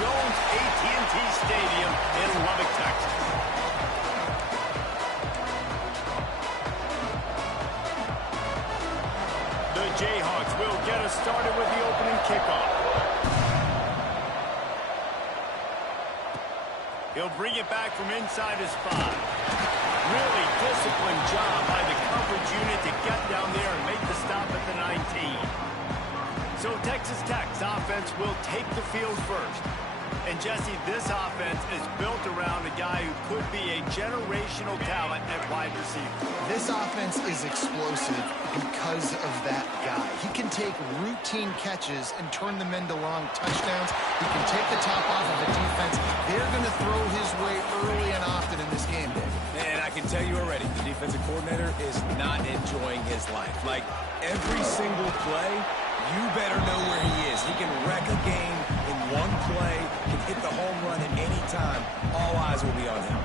Jones AT&T Stadium in Lubbock, Texas. The Jayhawks will get us started with the opening kickoff. He'll bring it back from inside his 5. Really disciplined job by the coverage unit to get down there and make the stop at the 19. So Texas Tech's offense will take the field first. And Jesse, this offense is built around a guy who could be a generational talent at wide receiver. This offense is explosive because of that guy. He can take routine catches and turn them into long touchdowns. He can take the top off of a defense. They're going to throw his way early and often in this game, Dave. And I can tell you already, the defensive coordinator is not enjoying his life. Like, every single play, you better know where he is. He can wreck a game in one play, can hit the home run at any time. All eyes will be on him.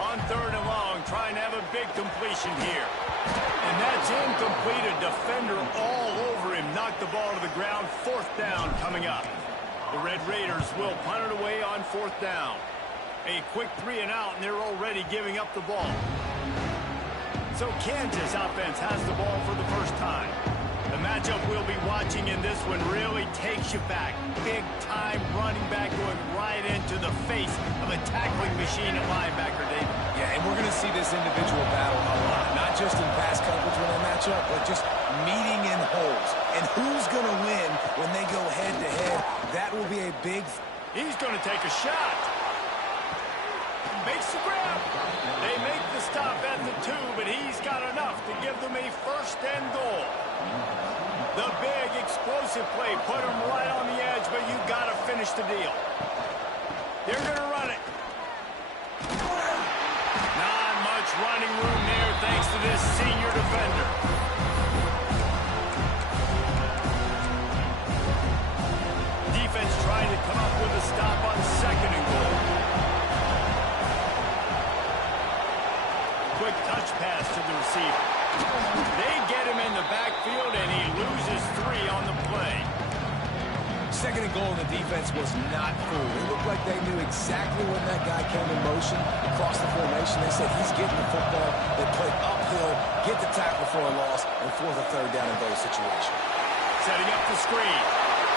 On 3rd and long, trying to have a big completion here. And that's incomplete. A defender all over him. Knocked the ball to the ground. 4th down coming up. The Red Raiders will punt it away on 4th down. A quick 3 and out, and they're already giving up the ball. So Kansas offense has the ball for the first time. The matchup we'll be watching in this one really takes you back. Big-time running back going right into the face of a tackling machine at linebacker, David. Yeah, and we're going to see this individual battle a lot. Not just in pass coverage when they match up, but just meeting in holes. And who's going to win when they go head-to-head? That will be a big... He's going to take a shot. Makes the grab. They make the stop at the 2, but he's got enough to give them a 1st and goal. The big explosive play put him right on the edge, but you got to finish the deal. They're going to run it. Not much running room there thanks to this senior defender. Defense trying to come up with a stop on 2nd and goal. Quick touch pass to the receiver. They get him in the backfield, and he loses 3 on the play. 2nd and goal, and the defense was not fooled. It looked like they knew exactly when that guy came in motion across the formation. They said he's getting the football. They played uphill, get the tackle for a loss, and 4th or 3rd down in those situations. Setting up the screen.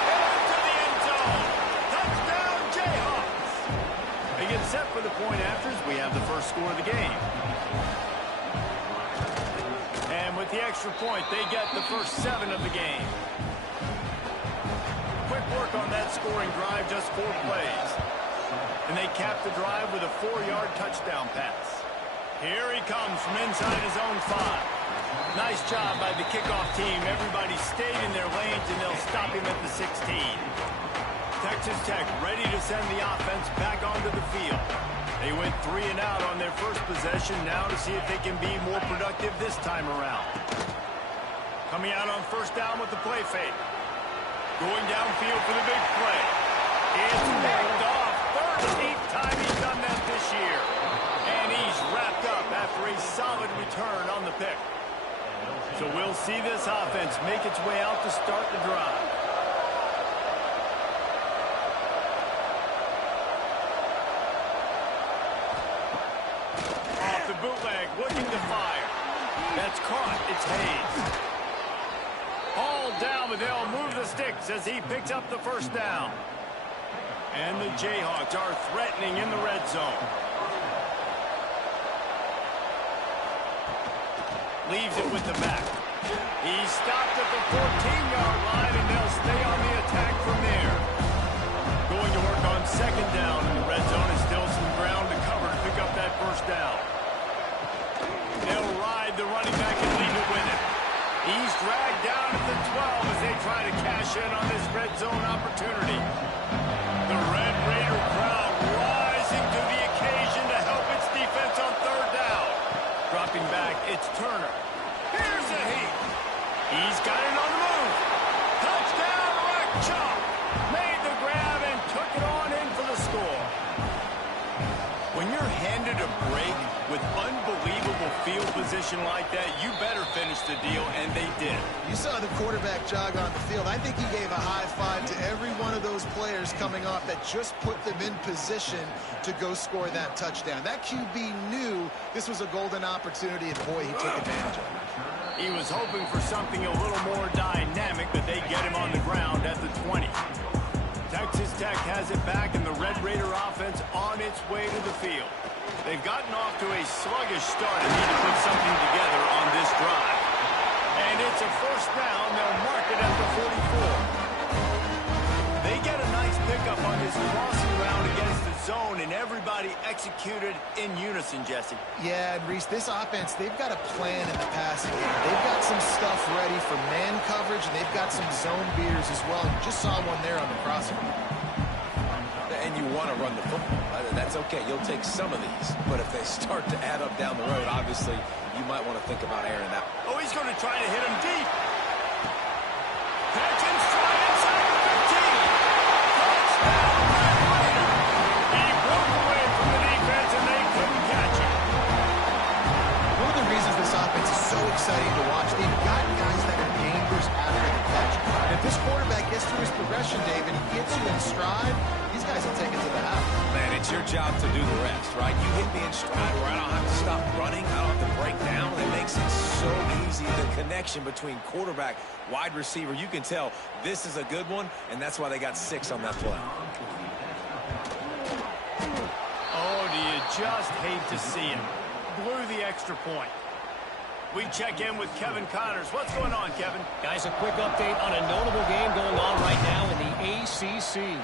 Into the end zone. Touchdown, Jayhawks. They get set for the point afters. We have the first score of the game. And with the extra point, they get the first 7 of the game. Quick work on that scoring drive, just 4 plays. And they cap the drive with a 4-yard touchdown pass. Here he comes from inside his own 5. Nice job by the kickoff team. Everybody stayed in their lanes, and they'll stop him at the 16. Texas Tech ready to send the offense back onto the field. They went 3 and out on their first possession, now to see if they can be more productive this time around. Coming out on 1st down with the play fake. Going downfield for the big play. It's picked off. 13th time he's done that this year. And he's wrapped up after a solid return on the pick. So we'll see this offense make its way out to start the drive. Bootleg looking to fire. That's caught. It's Hayes. All down, but they'll move the sticks as he picks up the 1st down. And the Jayhawks are threatening in the red zone. Leaves it with the back. He's stopped at the 14-yard line, and they'll stay on the attack from there. Going to work on 2nd down in the red zone. Is still some ground to cover to pick up that 1st down. They'll ride the running back and leave it with him. He's dragged down at the 12 as they try to cash in on this red zone opportunity. The Red Raider crowd rising to the occasion to help its defense on 3rd down. Dropping back, it's Turner. Here's a heat. He's got it on the move. Touchdown, Rack Chop. Made the grab and took it on in for the score. When you're handed a break with unbelievable field position like that, you better finish the deal, and they did. You saw the quarterback jog on the field. I think he gave a high five to every one of those players coming off that just put them in position to go score that touchdown. That QB knew this was a golden opportunity, and boy, he took advantage of it. He was hoping for something a little more dynamic, but they get him on the ground at the 20. Texas Tech has it back, and the Red Raider offense on its way to the field. They've gotten off to a sluggish start and need to put something together on this drive. And it's a first down. They'll mark it at the 44. They get a nice pickup on this crossing route against the zone, and everybody executed in unison, Jesse. Yeah, and Reese, this offense, they've got a plan in the passing game. They've got some stuff ready for man coverage, and they've got some zone beaters as well. You just saw one there on the crossing. And you want to run the football. That's okay. You'll take some of these. But if they start to add up down the road, obviously, you might want to think about airing it out. Oh, he's going to try to hit him deep. Catch and strike inside the 15. Touchdown, Red Raider. He broke away from the defense, and they couldn't catch him. One of the reasons this offense is so exciting to watch, they've got guys that are dangerous after the catch. And if this quarterback gets through his progression, David, he gets you in stride, these guys will take it to the house. Man, it's your job to do the rest, right? You hit me in stride where I don't have to stop running. I don't have to break down. It makes it so easy. The connection between quarterback, wide receiver, you can tell this is a good one, and that's why they got 6 on that play. Oh, do you just hate to see him? Blew the extra point. We check in with Kevin Connors. What's going on, Kevin? Guys, a quick update on a notable game going on right now in the ACC.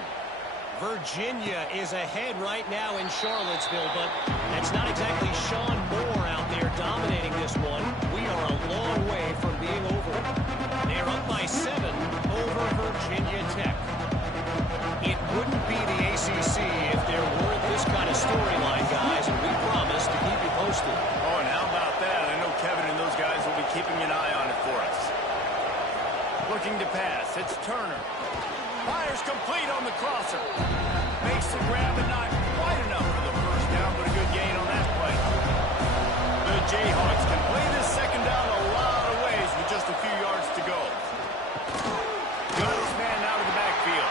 Virginia is ahead right now in Charlottesville, but that's not exactly Sean Moore out there dominating this one. We are a long way from being over it. They're up by 7 over Virginia Tech. It wouldn't be the ACC if there weren't this kind of storyline, guys, and we promise to keep you posted. Oh, and how about that? I know Kevin and those guys will be keeping an eye on it for us. Looking to pass. It's Turner. Fires complete on the crosser. Makes the grab, but not quite enough for the first down, but a good gain on that play. The Jayhawks can play this second down a lot of ways with just a few yards to go. Got his man out of the backfield.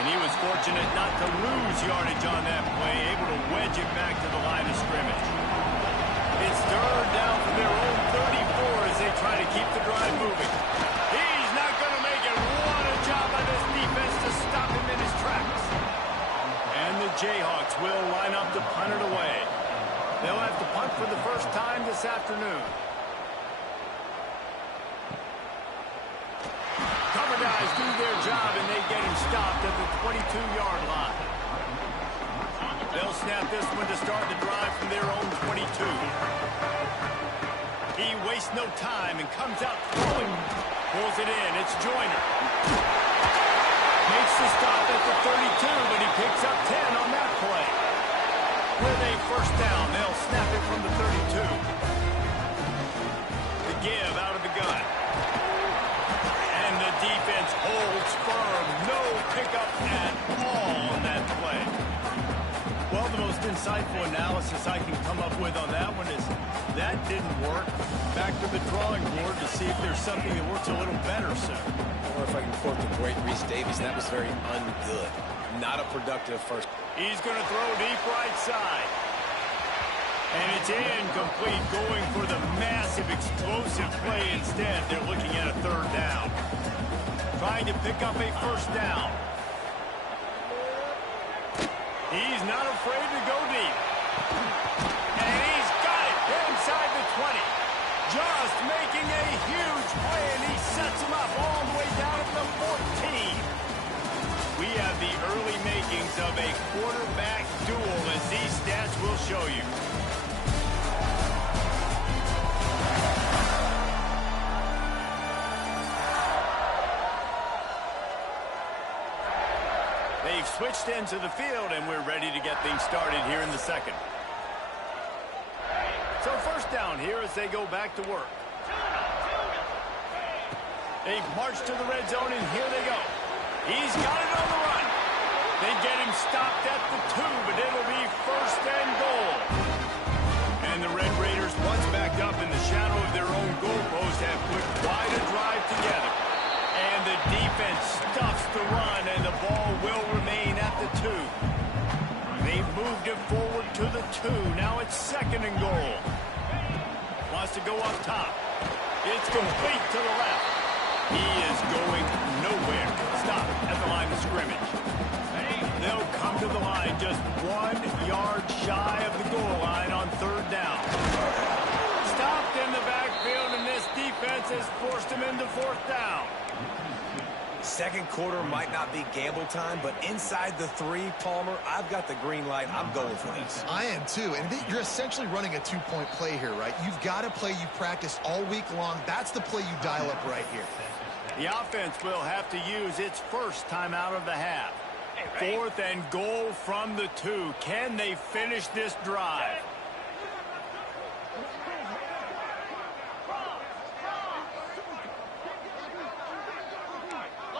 And he was fortunate not to lose yardage on that play, able to wedge it back to the line of scrimmage. It's third down from their own 34 as they try to keep the drive moving. He's not going to make it. What a job by this defense to stop him in his tracks. And the Jayhawks will line up to punt it away. They'll have to punt for the first time this afternoon. Cover guys do their job, and they get him stopped at the 22-yard line. They'll snap this one to start the drive from their own 22. He wastes no time and comes out throwing. Pulls it in. It's Joyner. Makes the stop at the 32, but he picks up 10 on that play. With a first down, they'll snap it from the 32. The give out of the gun. And the defense holds firm. No pickup at all on that play. Well, the most insightful analysis I can come up with on that one is that didn't work. Back to the drawing board to see if there's something that works a little better soon. Or if I can quote the great Reese Davies, that was very ungood. Not a productive first. He's going to throw deep right side. And it's incomplete, going for the massive, explosive play instead. They're looking at a third down. Trying to pick up a first down. He's not afraid to go deep. And he's got it inside the 20. Just making a huge play, and he sets him up all the way down at the 14. We have the early makings of a quarterback duel, as these stats will show you. They've switched into the field, and we're ready to get things started here in the second. So first down here as they go back to work. They've marched to the red zone, and here they go. He's got it on the run. They get him stopped at the 2, but it'll be first and goal the run, and the ball will remain at the 2. They've moved it forward to the 2. Now it's 2nd and goal. Wants to go up top. It's complete to the left. He is going nowhere. Stop at the line of scrimmage. They'll come to the line just 1 yard shy of the goal line on 3rd down. Stopped in the backfield, and this defense has forced him into 4th down. Second quarter might not be gamble time, but inside the 3, Palmer, I've got the green light. I'm going for this. I am too, and you're essentially running a 2-point play here, right? You've got a play you've practiced all week long. That's the play you dial up right here. The offense will have to use its first timeout of the half. 4th and goal from the 2. Can they finish this drive?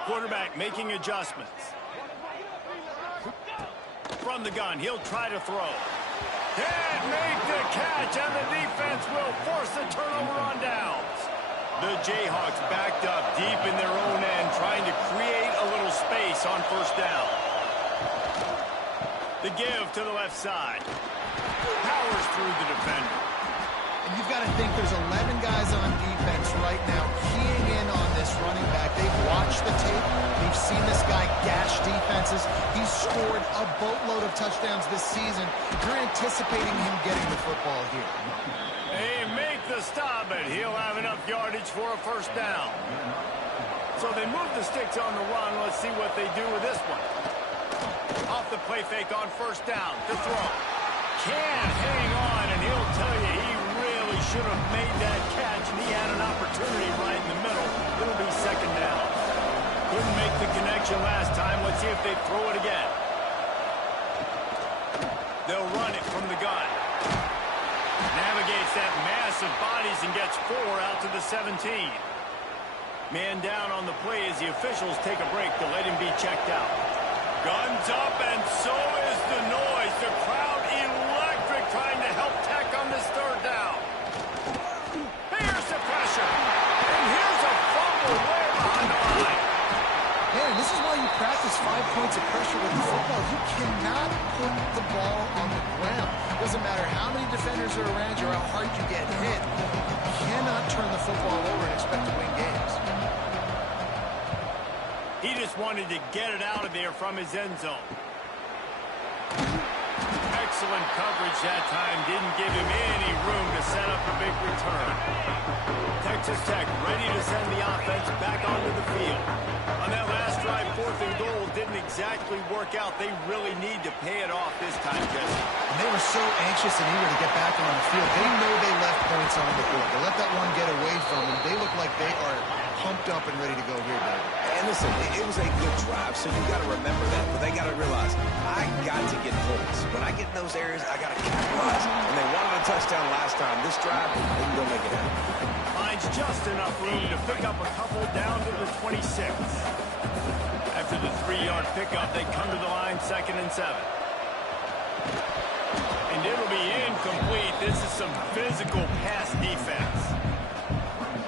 Quarterback making adjustments. From the gun, he'll try to throw. Can't make the catch, and the defense will force a turnover on downs. The Jayhawks backed up deep in their own end, trying to create a little space on 1st down. The give to the left side. Powers through the defender. And you've got to think there's 11 guys on defense right now keying in on this running back. They've watched the tape. They've seen this guy gash defenses. He's scored a boatload of touchdowns this season. You're anticipating him getting the football here. They make the stop, but he'll have enough yardage for a 1st down. So they move the sticks on the run. Let's see what they do with this one. Off the play fake on 1st down to throw. Can't hang on, and he'll tell you he really should have made that catch, and he had an opportunity right in the middle. It'll be 2nd down. Couldn't make the connection last time. Let's see if they throw it again. They'll run it from the gun. Navigates that mass of bodies and gets 4 out to the 17. Man down on the play as the officials take a break to let him be checked out. Guns up, and so is the noise. The crowd electric, trying to help Tech on this 3rd down. Here's the pressure. And here's a fumble way behind the line. Man, this is why you practice 5 points of pressure with the football. You cannot put the ball on the ground. Doesn't matter how many defenders are around you or how hard you get hit. You cannot turn the football over and expect to win games. He just wanted to get it out of there from his end zone. Excellent coverage that time. Didn't give him any room to set up a big return. Texas Tech ready to send the offense back onto the field. On that last drive, 4th and goal didn't exactly work out. They really need to pay it off this time, Jesse. And they were so anxious and eager to get back on the field. They know they left points on the board. They let that one get away from them. They look like they are pumped up and ready to go here, David. And listen, it was a good drive, so you got to remember that. But they got to realize, I got to get points. When I get in those areas, I got to capitalize. And they wanted a touchdown last time. This drive, they can go make it happen. Finds just enough room to pick up a couple down to the 26. After the 3-yard pickup, they come to the line 2nd and 7. And it'll be incomplete. This is some physical pass defense.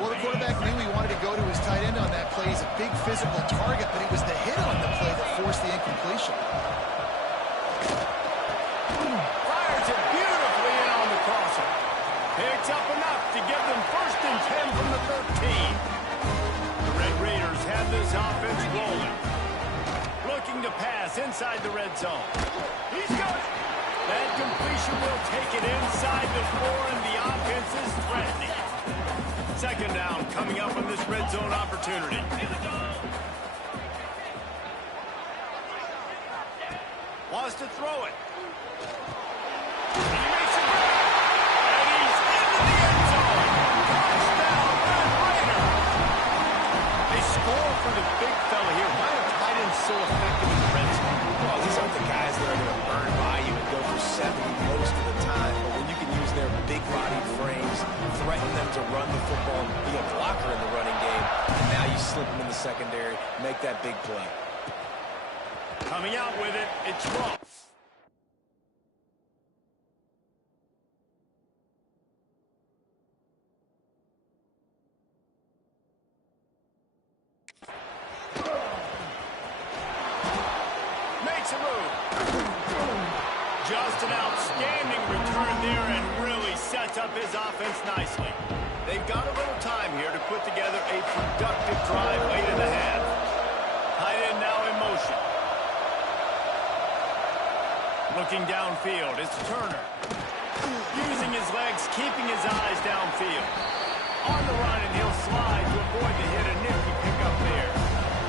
Well, the quarterback knew he wanted to go to his tight end on that play. He's a big physical target, but it was the hit on the play that forced the incompletion. Fires it beautifully in on the crosser. Picks up enough to give them 1st and 10 from the 13. The Red Raiders have this offense rolling. Looking to pass inside the red zone. He's got it. That completion will take it inside the 4, and the offense is threatening. 2nd down coming up on this red zone opportunity. Wants to throw it. He makes a grab. And he's into the end zone. Touchdown, Red Raider. They score for the big fella here. Why are tight ends so effective in the red zone? Well, these aren't the guys that are going to burn by you and go for 70 most of the time. But when you can use their big-bodied frames, threaten them to run the football, be a blocker in the running game, and now you slip them in the secondary, make that big play. Coming out with it, it's Ross. makes a move. Just an outstanding return there and really sets up his offense nicely. They've got a little time here to put together a productive drive late in the half. Tight end now in motion. Looking downfield, it's Turner. Using his legs, keeping his eyes downfield. On the run, and he'll slide to avoid the hit. A nifty pickup there.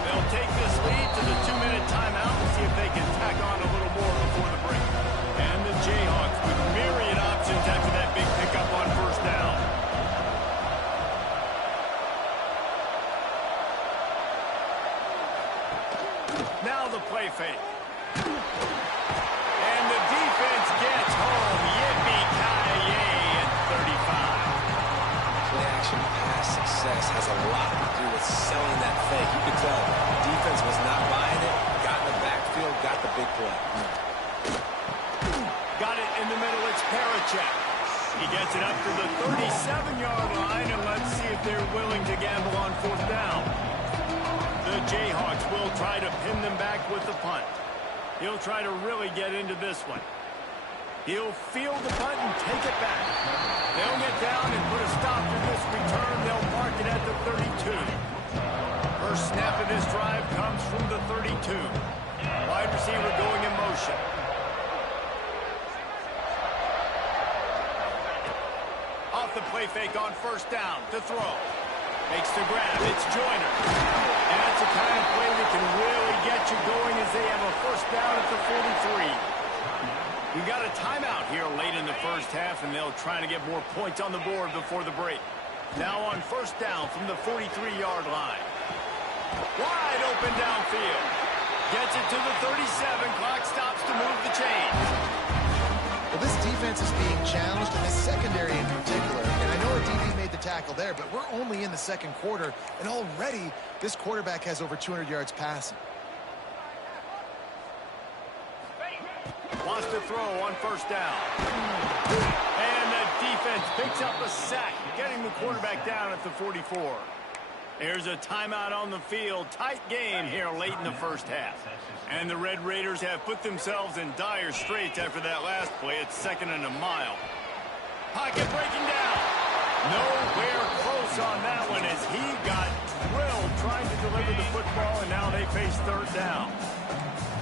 They'll take this lead to the 2-minute timeout and see if they can tack on a little more before the break. And the Jayhawks with myriad options after that big pickup on first down. Now the play fake. And the defense gets home. Yippee-ki-yay at 35. Play-action pass success has a lot to do with selling that fake. You could tell the defense was not buying it, got in the backfield, got the big play. Got it in the middle, it's Parachek. He gets it up to the 37-yard line, and let's see if they're willing to gamble on fourth down. The Jayhawks will try to pin them back with the punt. He'll try to really get into this one. He'll field the punt and take it back. They'll get down and put a stop to this return. They'll mark it at the 32. First snap of this drive comes from the 32. Wide receiver going in motion. Off the play fake on first down to throw. Makes the grab. It's Joyner. And that's the kind of play that can really get you going as they have a first down at the 43. We've got a timeout here late in the first half, and they'll try to get more points on the board before the break. Now on first down from the 43-yard line. Wide open downfield. Gets it to the 37. Clock stops to move the chains. Well, this defense is being challenged, and the secondary in particular. And I know a DB made the tackle there, but we're only in the second quarter, and already this quarterback has over 200 yards passing. Wants to throw on first down. And the defense picks up a sack, getting the quarterback down at the 44. There's a timeout on the field. Tight game here late in the first half. And the Red Raiders have put themselves in dire straits after that last play. It's 2nd and a mile. Pocket breaking down. Nowhere close on that one as he got drilled trying to deliver the football, and now they face third down.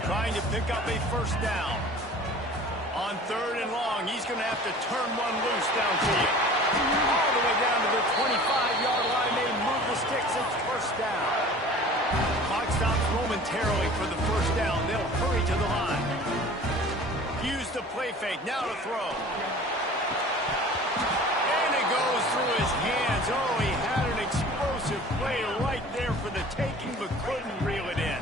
Trying to pick up a first down. On 3rd and long, he's going to have to turn one loose downfield. All the way down to the 25-yard line. They move the sticks. It's first down. Clock stops momentarily for the first down. They'll hurry to the line. Use the play fake. Now to throw. And it goes through his hands. Oh, he had an explosive play right there for the taking, but couldn't reel it in.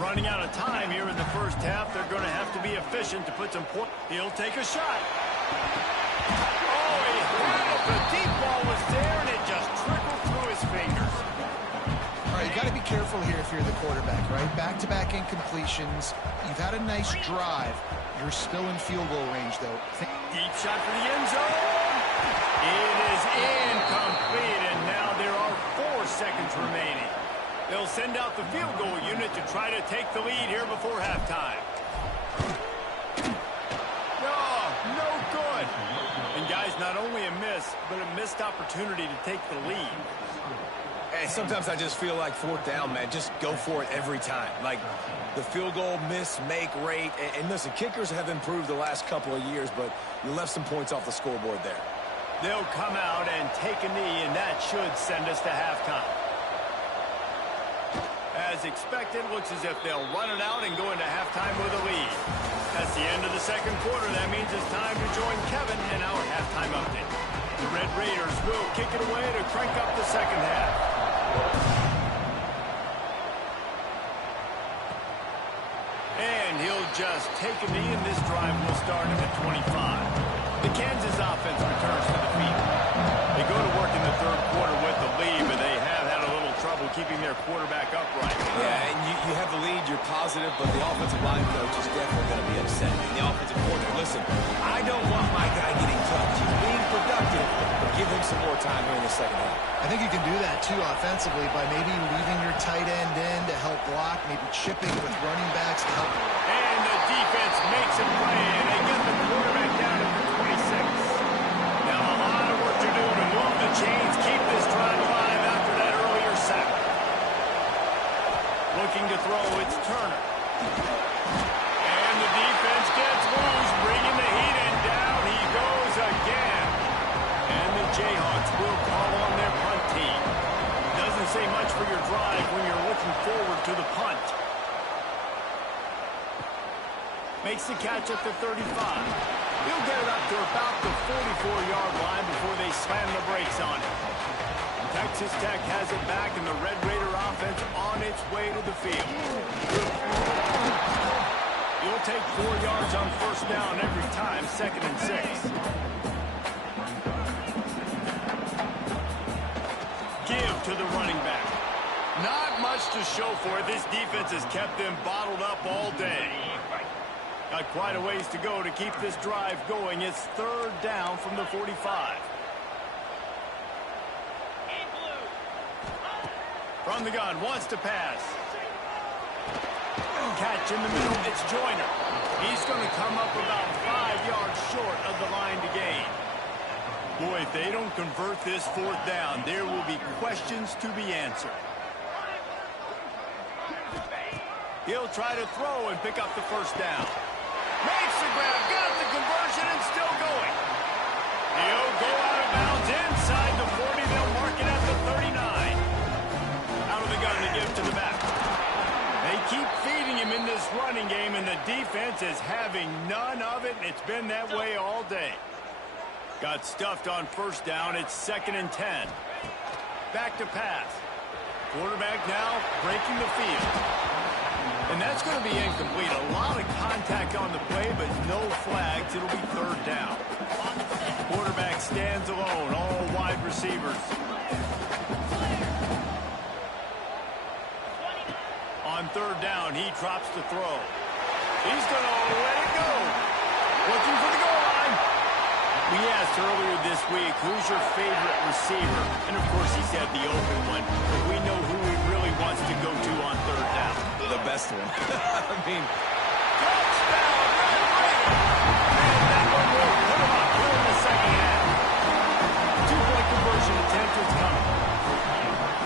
Running out of time here in the first half. They're going to have to be efficient to put some points. He'll take a shot. Oh, he had it. The deep ball was there, and it just trickled through his fingers. All right, you got to be careful here if you're the quarterback, right? Back-to-back incompletions. You've had a nice drive. You're still in field goal range, though. Deep shot for the end zone. It is incomplete, and now there are 4 seconds remaining. They'll send out the field goal unit to try to take the lead here before halftime. No good. And guys, not only a miss, but a missed opportunity to take the lead. Hey, sometimes I just feel like fourth down, man. Just go for it every time. Like the field goal miss, make rate. And listen, kickers have improved the last couple of years, but you left some points off the scoreboard there. They'll come out and take a knee, and that should send us to halftime. As expected, looks as if they'll run it out and go into halftime with a lead. That's the end of the second quarter. That means it's time to join Kevin in our halftime update. The Red Raiders will kick it away to crank up the second half. And he'll just take a knee, and this drive will start at the 25. The Kansas offense returns to the field. They go to work in the third quarter with the lead, but they have had a little trouble keeping their quarterback upright. Yeah, and you have the lead, you're positive, but the offensive line coach is definitely going to be upset. And the offensive coordinator, listen, I don't want my guy getting touched. He's being productive, but give him some more time here in the second half. I think you can do that, too, offensively, by maybe leaving your tight end in to help block, maybe chipping with running backs to help. And and the defense makes a play, and they get the quarterback down at the 26. Now a lot of work to do to move the chains, keep this drive alive after that earlier sack. Looking to throw, it's Turner. And the defense gets loose, bringing the heat, and down he goes again. And the Jayhawks will call on their punt team. Doesn't say much for your drive when you're looking forward to the punt. Makes the catch at the 35. He'll get it up to about the 44-yard line before they slam the brakes on it. Texas Tech has it back, and the Red Raider offense on its way to the field. You'll take 4 yards on first down every time, 2nd and 6. Give to the running back. Not much to show for it. This defense has kept them bottled up all day. Got quite a ways to go to keep this drive going. It's 3rd down from the 45. From the gun, wants to pass. Catch in the middle, it's Joyner. He's going to come up about 5 yards short of the line to gain. Boy, if they don't convert this 4th down, there will be questions to be answered. He'll try to throw and pick up the first down. Makes the grab, got the conversion, and still going. He'll go out of bounds inside the 40. They'll mark it at the 39. Out of the gun to give to the back. They keep feeding him in this running game, and the defense is having none of it, and it's been that way all day. Got stuffed on first down. It's 2nd and 10. Back to pass. Quarterback now breaking the field. And that's going to be incomplete. A lot of contact on the play, but no flags. It'll be 3rd down. Quarterback stands alone, all wide receivers. On 3rd down, he drops the throw. He's going to let it go. Looking for the goal line. We asked earlier this week, who's your favorite receiver? And, of course, he said the open one. But we know who he really wants to go to on 3rd down. The best one. I mean, touchdown, Red Raider! And that one will put him up here in the 2nd half. 2-point conversion attempt is coming.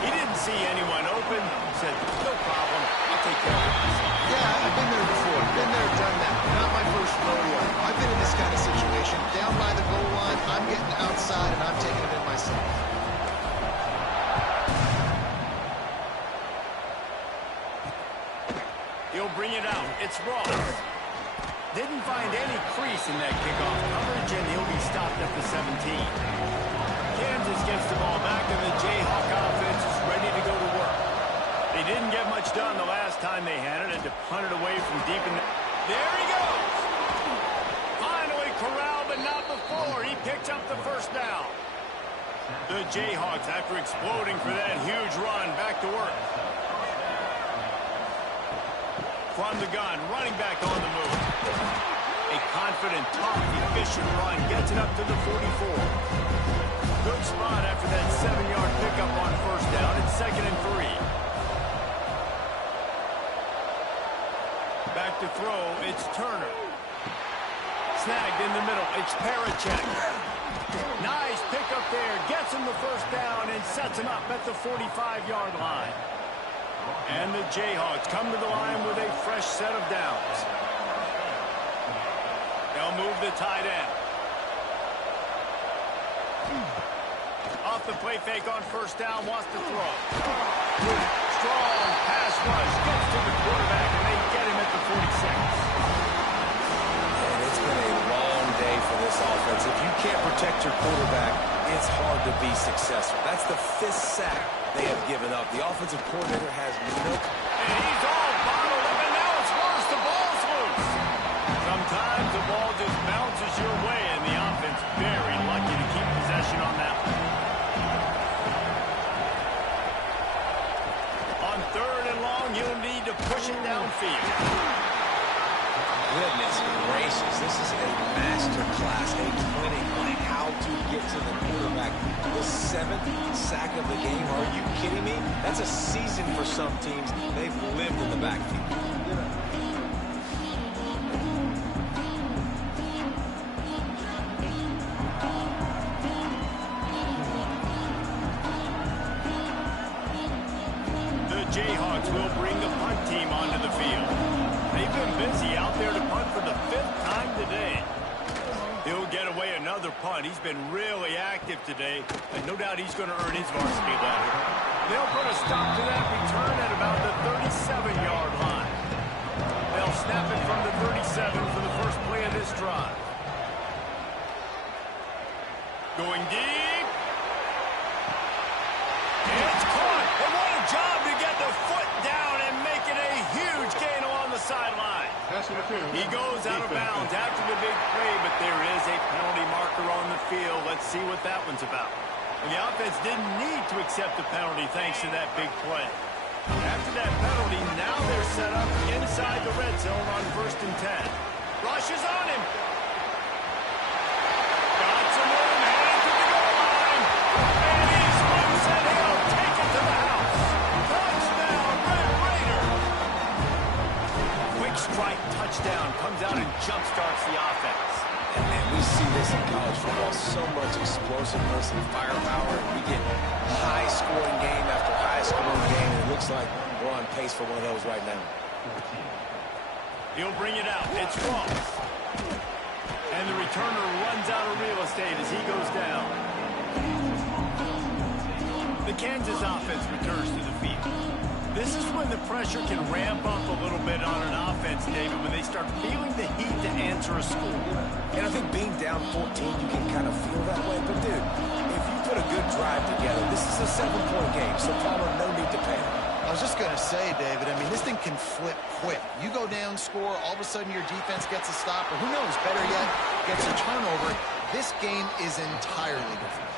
He didn't see anyone open. Said, no problem. I'll take care of it myself. Yeah, I've been there before. Been there, done that. Not my first rodeo. I've been in this kind of situation. Down by the goal line, I'm getting outside, and I'm taking it in myself. He'll bring it out. It's Ross. Didn't find any crease in that kickoff coverage, and he'll be stopped at the 17. Kansas gets the ball back, and the Jayhawk offense is ready to go to work. They didn't get much done the last time they had it, and to punt it away from deep in the... There he goes! Finally corralled, but not before. He picked up the first down. The Jayhawks, after exploding for that huge run, back to work. From the gun, running back on the move. A confident, tough, efficient run gets it up to the 44. Good spot after that 7-yard pickup on first down. It's 2nd and 3. Back to throw, it's Turner. Snagged in the middle, it's Parachek. Nice pickup there, gets him the first down and sets him up at the 45-yard line. And the Jayhawks come to the line with a fresh set of downs. They'll move the tight end. Off the play fake on first down, wants to throw. Strong pass rush, gets to the quarterback, and they get him at the 46. and it's been a long day for this offense. If you can't protect your quarterback, it's hard to be successful. That's the 5th sack they have given up. The offensive coordinator has no... And he's all bottled up, and now it's worse. The ball's loose. Sometimes the ball just bounces your way, and the offense very lucky to keep possession on that one. On 3rd and long, you'll need to push it downfield. Goodness gracious, this is a master class, a clinic on how to get to the quarterback. The 7th sack of the game, are you kidding me? That's a season for some teams. They've lived in the backfield. team onto the field. They've been busy out there to punt for the 5th time today. He'll get away another punt. He's been really active today, and no doubt he's going to earn his varsity letter. They'll put a stop to that return at about the 37-yard line. They'll snap it from the 37 for the first play of this drive. Going deep. It's caught. And what a job to get the foot down and make it a huge gain along the sideline. He goes out of bounds after the big play, but there is a penalty marker on the field. Let's see what that one's about. And the offense didn't need to accept the penalty thanks to that big play. After that penalty, now they're set up inside the red zone on 1st and 10. Rushes on him. Got some room, headed to the goal line. And he's loose, and he'll take it to the house. Touchdown, Red Raider. Quick strike touchdown comes out and jump-starts the offense. And we see this in college football, so much explosiveness and firepower. We get high-scoring game after high-scoring game, and it looks like we're on pace for one of those right now. He'll bring it out. It's Ross. And the returner runs out of real estate as he goes down. The Kansas offense returns to the field. This is when the pressure can ramp up a little bit on an offense, David, when they start feeling the heat to answer a score. And I think being down 14, you can kind of feel that way. But, dude, if you put a good drive together, this is a 7-point game, so Palmer, no need to panic. I was just going to say, David, I mean, this thing can flip quick. You go down, score, all of a sudden your defense gets a stop, or who knows, better yet, gets a turnover. This game is entirely different.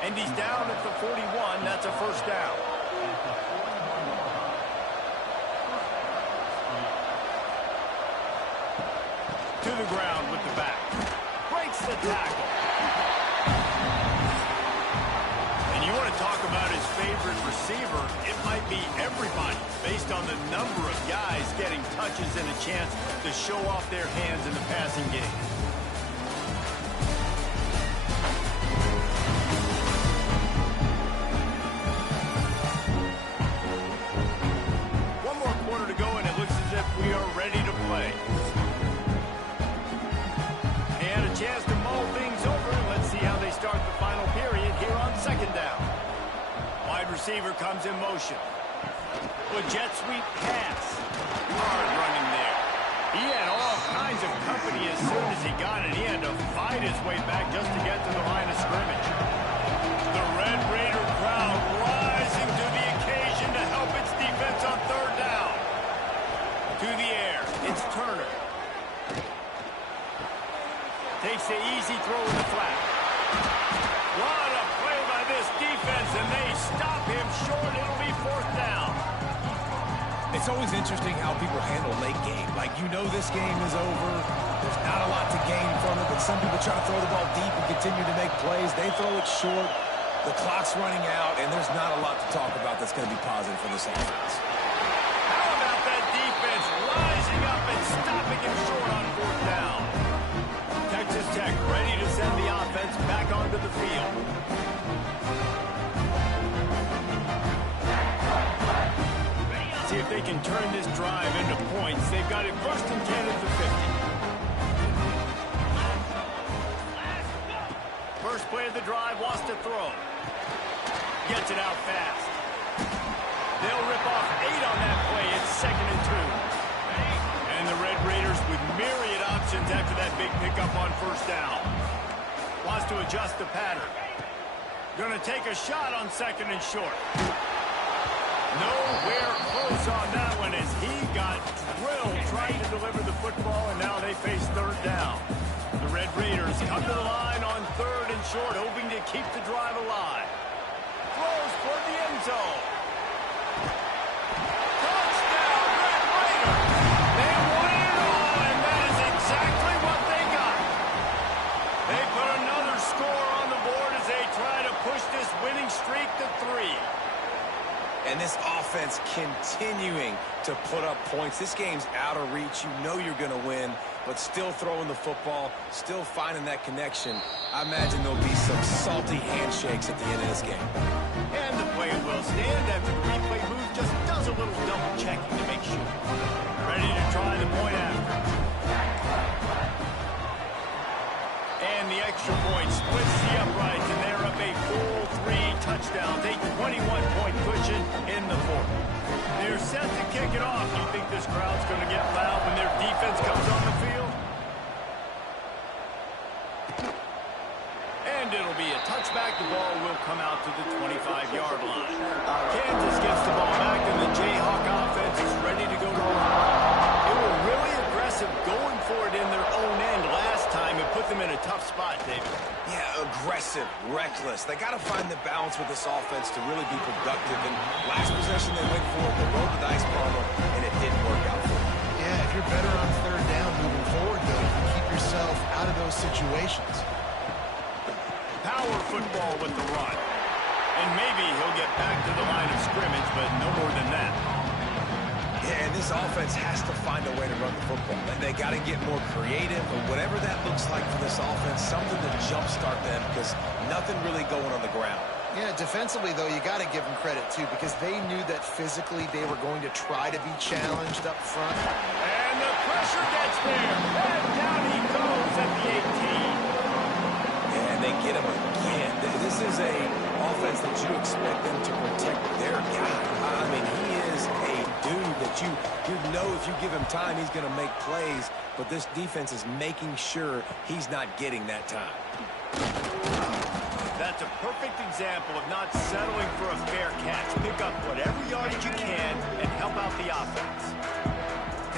And he's down at the 41. That's a first down. To the ground with the back. Breaks the tackle. And you want to talk about his favorite receiver, it might be everybody based on the number of guys getting touches and a chance to show off their hands in the passing game. One more quarter to go, and it looks as if we are ready to play. Chance to mull things over. Let's see how they start the final period here on 2nd down. Wide receiver comes in motion. A jet sweep pass. Hard running there. He had all kinds of company as soon as he got it. He had to fight his way back just to get to the line of scrimmage. The Red Raider crowd rising to the occasion to help its defense on 3rd down. To the air. It's Turner. Takes the easy throw in the flat. What a play by this defense, and they stop him short. It'll be 4th down. It's always interesting how people handle late game. Like, you know this game is over. There's not a lot to gain from it, but some people try to throw the ball deep and continue to make plays. They throw it short. The clock's running out, and there's not a lot to talk about that's going to be positive for this offense. How about that defense rising up and stopping him short on 4th down? Texas Tech ready to send the offense back onto the field. See if they can turn this drive into points. They've got it 1st and 10 at the 50. First play of the drive, wants to throw. Gets it out fast. They'll rip off 8 on that play. It's 2nd and 2. And the Red Raiders with myriad options after that big pickup on 1st down. Wants to adjust the pattern. Going to take a shot on 2nd and short. Nowhere close on that one as he got drilled trying to deliver the football, and now they face 3rd down. The Red Raiders come to the line on 3rd and short, hoping to keep the drive alive. Throws for the end zone. Winning streak to 3. And this offense continuing to put up points. This game's out of reach. You know you're going to win, but still throwing the football, still finding that connection. I imagine there'll be some salty handshakes at the end of this game. And the play will stand after the replay move just doesn't little double checking to make sure. Ready to try the point after. And the extra point splits the uprights, and they're up a full 3 touchdowns, a 21-point cushion in the fourth. They're set to kick it off. Do you think this crowd's going to get loud when their defense comes on the field? And it'll be a touchback. The ball will come out to the 25-yard line. Kansas gets the ball back, and the Jayhawk offense is ready to go to work. They were really aggressive going for it in their own end last time and put them in a tough spot, David. Yeah, aggressive, reckless. They got to find the balance with this offense to really be productive. And last possession they went for it, they rolled the dice bomb, and it didn't work out for them. Yeah, if you're better on third down moving forward, though, you can keep yourself out of those situations. Power football with the run. And maybe he'll get back to the line of scrimmage, but no more than that. Yeah, and this offense has to find a way to run the football. And they got to get more creative, or whatever that looks like for this offense, something to jumpstart them, because nothing really going on the ground. Yeah, defensively, though, you got to give them credit, too, because they knew that physically they were going to try to be challenged up front. And the pressure gets there. And down he goes at the 18. And they get him again. This is a offense that you expect them to protect their guy. I mean, he is a dude that you know if you give him time, he's going to make plays. But this defense is making sure he's not getting that time. That's a perfect example of not settling for a fair catch. Pick up whatever yardage you can and help out the offense.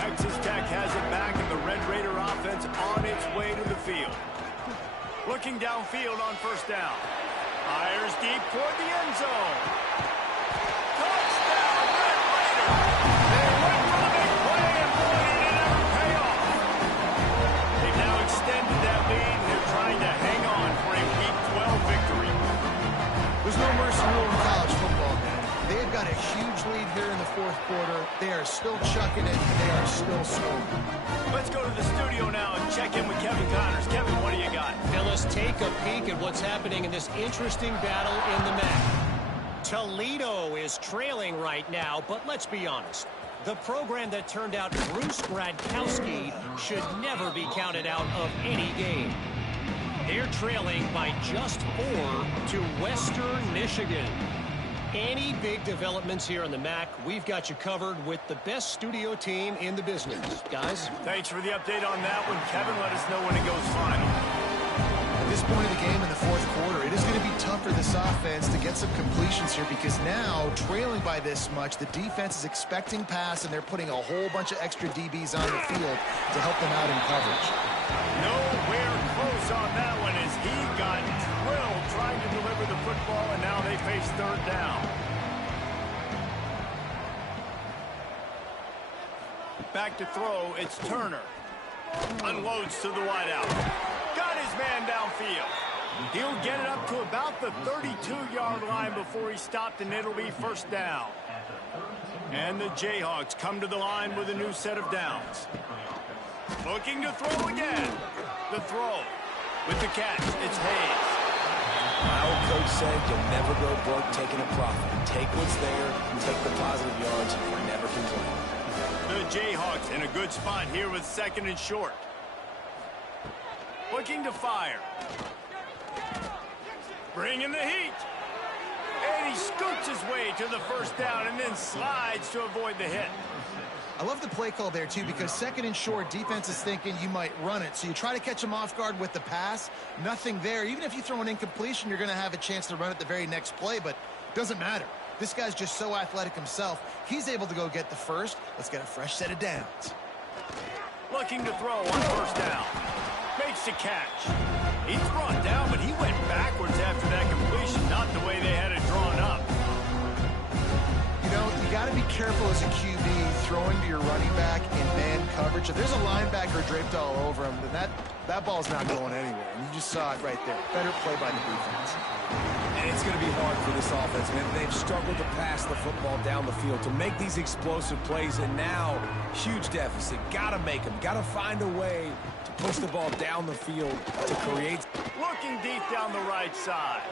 Texas Tech has it back, and the Red Raider offense on its way to the field. Looking downfield on first down. Fires deep toward the end zone. Touchdown, Red Raider! They went for the big play, and boy, did it ever pay off. They've now extended that lead, and they're trying to hang on for a Week 12 victory. There's no mercy rule in college football, man. They have got a huge lead here in the fourth quarter. They are still chucking it, and they are still scoring. Let's go to the studio now and check in with Kevin Connors. Kevin, what do you got? Fellas, take a peek at what's happening in this interesting battle in the MAC. Toledo is trailing right now, but let's be honest. The program that turned out Bruce Gradkowski should never be counted out of any game. They're trailing by just 4 to Western Michigan. Any big developments here in the MAC, we've got you covered with the best studio team in the business. Guys? Thanks for the update on that one. Kevin, let us know when it goes final. At this point of the game in the fourth quarter, it is going to be tough for this offense to get some completions here because now, trailing by this much, the defense is expecting pass, and they're putting a whole bunch of extra DBs on the field to help them out in coverage. Nowhere close on that one as he got drilled trying to deliver the football, and now they face third down. Back to throw, it's Turner. Unloads to the wideout. Got his man downfield. He'll get it up to about the 32-yard line before he stopped, and it'll be first down. And the Jayhawks come to the line with a new set of downs. Looking to throw again. The throw. With the catch, it's Hayes. My old coach said you'll never go broke taking a profit. Take what's there, take the positive yards, and never complain. The Jayhawks in a good spot here with second and short. Looking to fire. Bringing the heat. And he scoots his way to the first down and then slides to avoid the hit. I love the play call there, too, because second and short, defense is thinking you might run it. So you try to catch them off guard with the pass. Nothing there. Even if you throw an incompletion, you're going to have a chance to run it the very next play, but it doesn't matter. This guy's just so athletic himself. He's able to go get the first. Let's get a fresh set of downs. Looking to throw on first down. Makes the catch. He's brought down, but he went backwards after that completion, not the way they had it drawn up. You know, you got to be careful as a QB throwing to your running back in man coverage. If there's a linebacker draped all over him, then that ball's not going anywhere. And you just saw it right there. Better play by the defense. And it's going to be hard for this offense, man. They've struggled to pass the football down the field, to make these explosive plays, and now, huge deficit. Got to make them. Got to find a way to push the ball down the field to create. Looking deep down the right side.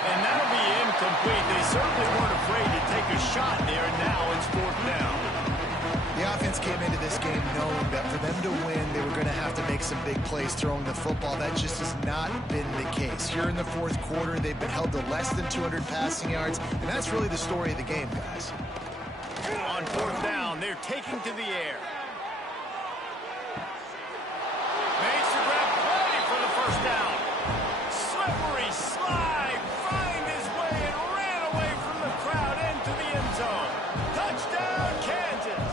And that'll be incomplete. They certainly weren't afraid to take a shot there, and now it's 4th down. The offense came into this game knowing that for them to win, they were going to have to make some big plays throwing the football. That just has not been the case. Here in the 4th quarter, they've been held to less than 200 passing yards, and that's really the story of the game, guys. On 4th down, they're taking to the air. Makes the grab, ready for the 1st down. Slippery slide, find his way and ran away from the crowd into the end zone. Touchdown, Kansas.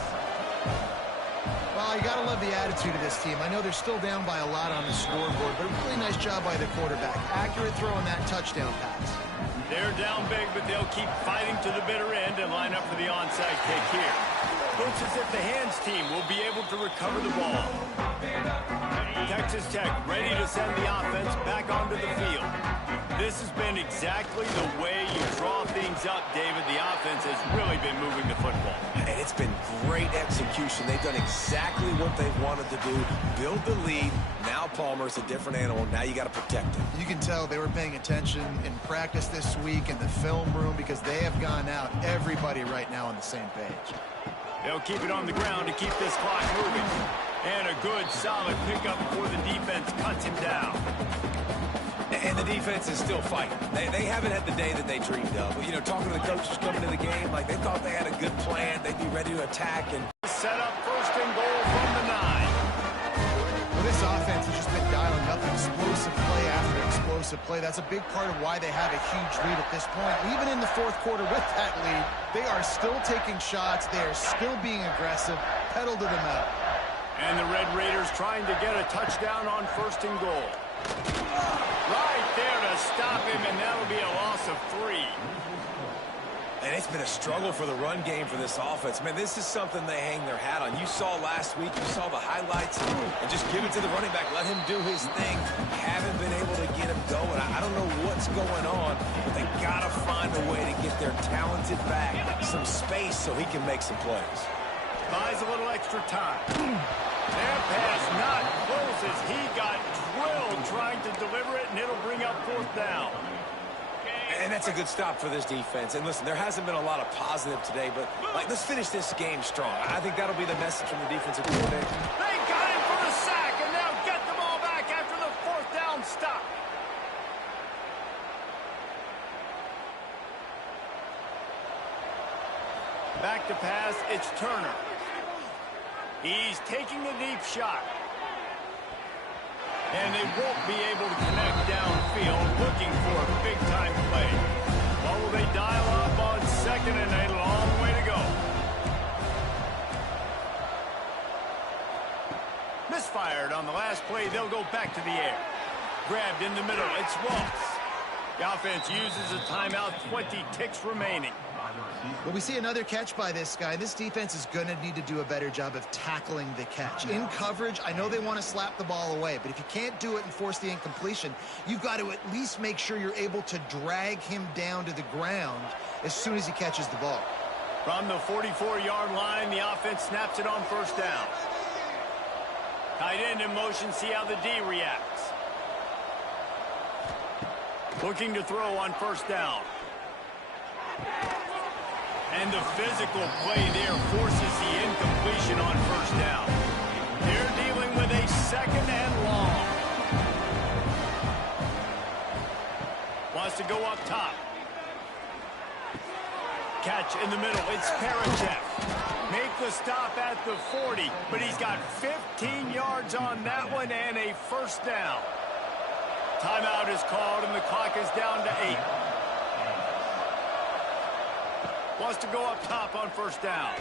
Well, you got to love the attitude of this team. I know they're still down by a lot on the scoreboard, but a really nice job by the quarterback. Accurate throw on that touchdown pass. They're down big, but they'll keep fighting to the bitter end and line up for the onside kick here. Looks as if the hands team will be able to recover the ball. Texas Tech ready to send the offense back onto the field. This has been exactly the way you draw things up, David. The offense has really been moving the football. And it's been great execution. They've done exactly what they wanted to do. Build the lead. Now Palmer's a different animal. Now you got to protect him. You can tell they were paying attention in practice this week in the film room because they have gone out, everybody right now on the same page. They'll keep it on the ground to keep this clock moving. And a good, solid pickup before the defense cuts him down. And the defense is still fighting. They haven't had the day that they dreamed of. You know, talking to the coaches coming to the game, like they thought they had a good plan. They'd be ready to attack. And set up 1st and goal from the 9. Well, this offense has just been dialing up explosive play after explosive play. That's a big part of why they have a huge lead at this point. Even in the 4th quarter with that lead, they are still taking shots. They are still being aggressive. Pedal to the metal. And the Red Raiders trying to get a touchdown on 1st and goal. Right there to stop him, and that'll be a loss of 3. And it's been a struggle for the run game for this offense. Man, this is something they hang their hat on. You saw last week, you saw the highlights, and just give it to the running back. Let him do his thing. Haven't been able to get him going. I don't know what's going on, but they got to find a way to get their talented back some space so he can make some plays. Buys a little extra time. Their pass not close as he got drilled trying to deliver it, and it'll bring up 4th down. And that's a good stop for this defense. And listen, there hasn't been a lot of positive today, but let's finish this game strong. I think that'll be the message from the defensive coordinator. They got him for the sack, and now get the ball back after the 4th down stop. Back to pass, it's Turner. He's taking a deep shot. And they won't be able to connect downfield, looking for a big-time play. What will they dial up on 2nd and a long way to go? Misfired on the last play. They'll go back to the air. Grabbed in the middle. It's Ross. The offense uses a timeout. 20 ticks remaining. Well, we see another catch by this guy. This defense is going to need to do a better job of tackling the catch. In coverage, I know they want to slap the ball away, but if you can't do it and force the incompletion, you've got to at least make sure you're able to drag him down to the ground as soon as he catches the ball. From the 44-yard line, the offense snaps it on 1st down. Tight end in motion, see how the D reacts. Looking to throw on 1st down. And the physical play there forces the incompletion on 1st down. They're dealing with a 2nd and long. Wants to go up top. Catch in the middle. It's Parachek. Make the stop at the 40, but he's got 15 yards on that one and a 1st down. Timeout is called, and the clock is down to 8. Wants to go up top on 1st down.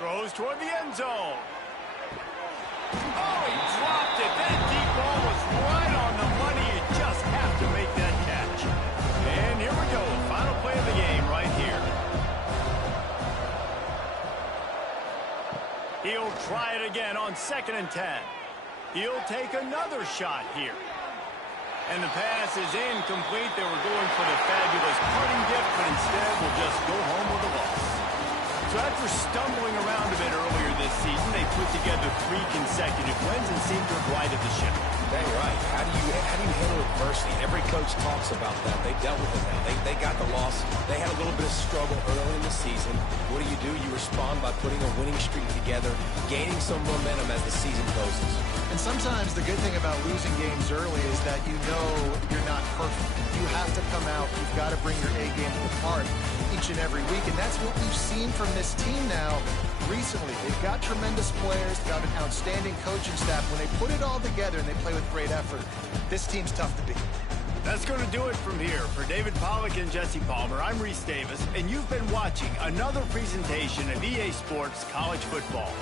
Throws toward the end zone. Oh, he dropped it. That deep ball was right on the money. You just have to make that catch. And here we go. Final play of the game right here. He'll try it again on 2nd and 10. He'll take another shot here. And the pass is incomplete. They were going for the fabulous parting gift, but instead will just go home with a loss. So after stumbling around a bit earlier this season, they put together 3 consecutive wins and seem to have righted the ship. Dang right. How do you handle adversity? Every coach talks about that. They dealt with it now. They got the loss. They had a little bit of struggle early in the season. What do? You respond by putting a winning streak together, gaining some momentum as the season closes. And sometimes the good thing about losing games early is that you know you're not perfect. You have to come out. You've got to bring your A game to the park each and every week. And that's what we've seen from this team now recently. They've got tremendous players. They've got an outstanding coaching staff. When they put it all together and they play with great effort, this team's tough to beat. That's going to do it from here. For David Pollack and Jesse Palmer, I'm Reese Davis, and you've been watching another presentation of EA Sports College Football.